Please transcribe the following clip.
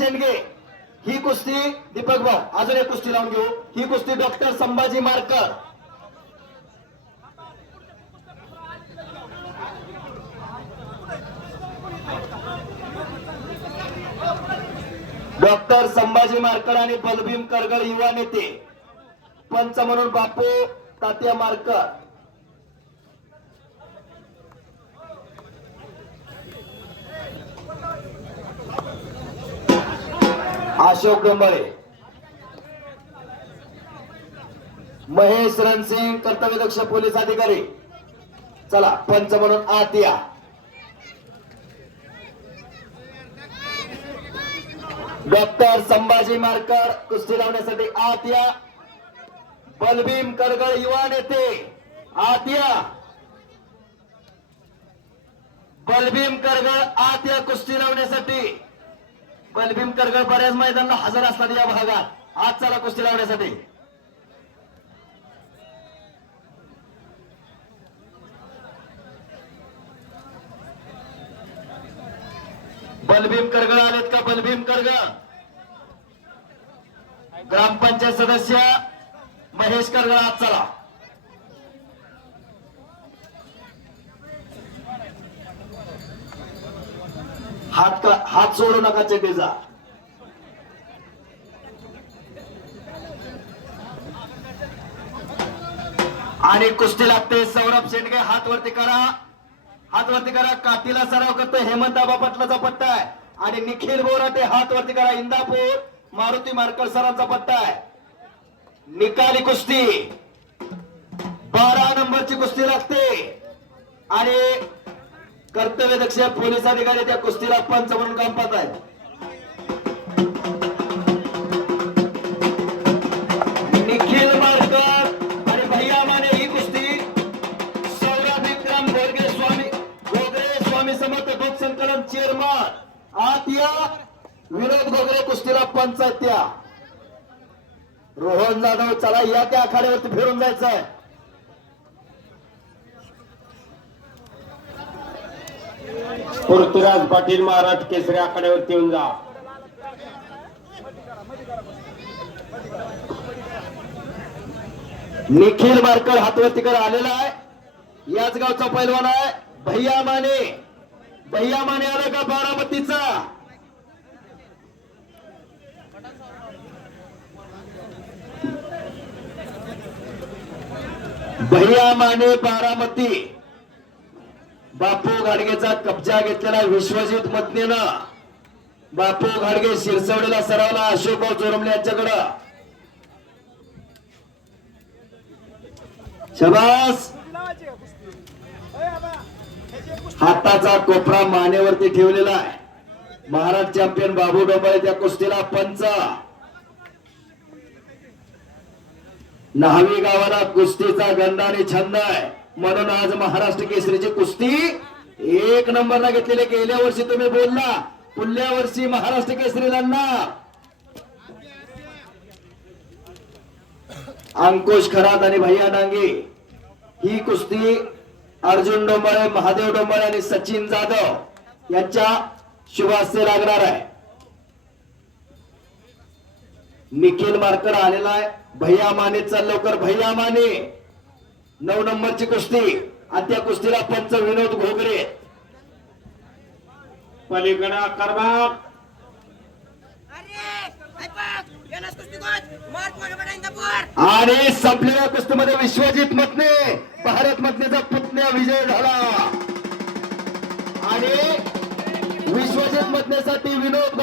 शेंडगे. ही कुस्ती दीपक भाऊ अजून एक कुस्ती लावून घेऊ. ही कुस्ती डॉक्टर संभाजी मारकर. डॉक्टर संभाजी मारकर आणि बलभीम करगळ युवा नेते. पंच म्हणून बापू तात्या मारकर. अशोक डोंबळे. महेश रणसिंग कर्तव्यदक्ष पोलीस अधिकारी. चला पंच म्हणून आत या. डॉक्टर संभाजी मारकर कुस्ती लावण्यासाठी आत या. बलभीम करगळ युवा नेते आत या. बलभीम करगळ आत या कुस्ती लावण्यासाठी. बलभीम करगळ बऱ्याच मैदानाला हजर असतात या भागात. आज चला कुस्ती लावण्यासाठी. बलभीम करगळ आलेत का? बलभीम करगळ? ग्रामपंचायत सदस्य महेश करगळ आज चला. हात का- हात सोडू नका चेटीचा आणि कुस्ती लागते सौरभ शेंडगे हात वरती करा. हात वरती करा. कातीला सराव करतो. हेमंत आबा पटलाचा पट्टा आहे. आणि निखिल बोराटे हात वरती करा. इंदापूर मारुती मारकर सरांचा पट्टा आहे. निकाली कुस्ती. बारा नंबरची कुस्ती लागते आणि कर्तव्यदक्ष पोलीस अधिकारी त्या कुस्तीला पंच म्हणून काम पाहत आहेत. निखिल भैया माने ही कुस्ती. विक्रम स्वामी स्वामी समर्थ विनोद गोगरे कुस्तीला पंच आहेत त्या रोहन जाधव चला या त्या आखाड्यावरती फिरून जायचं आहे पृथ्वीराज पाटील महाराज केसरी आखाड्यावरती येऊन जा. निखिल बारकर हातवरती कर आलेला आहे. याच गावचा पैलवान आहे. भैया माने. भैया माने आला का बारामतीचा? भैया माने बारामती. बापू घाडगेचा कब्जा घेतलेला विश्वजित मतनेनं बापू घाडगे शिरसवडीला सरावला अशोकभाऊ चोरमले यांच्याकडं. शबास! हाताचा कोपरा मानेवरती ठेवलेला आहे. महाराज चॅम्पियन बाबू डोंबळे त्या कुस्तीला पंच. नहावी गावाला कुस्तीचा गंध आणि छंद आहे. म्हणून आज महाराष्ट्र केसरीची कुस्ती एक नंबरला घेतलेले गेल्या वर्षी तुम्ही बोलला. पुढल्या वर्षी महाराष्ट्र केसरीला नाव अंकुश खरात आणि भैया डांगे. ही कुस्ती अर्जुन डोंबळे महादेव डोंबळे आणि सचिन जाधव यांच्या शुभासे लागणार आहे. निखिल मारकर आलेला आहे. भैया माने चल लवकर. भैया माने. नऊ नंबरची कुस्ती. आणि त्या कुस्तीला पंच विनोद घोगरे. पलीकडे इंदापूर. आणि संपलेल्या कुस्तीमध्ये विश्वजित मतने भारत मतनेचा पुतण्या विजय झाला. आणि विश्वजित मतनेसाठी विनोद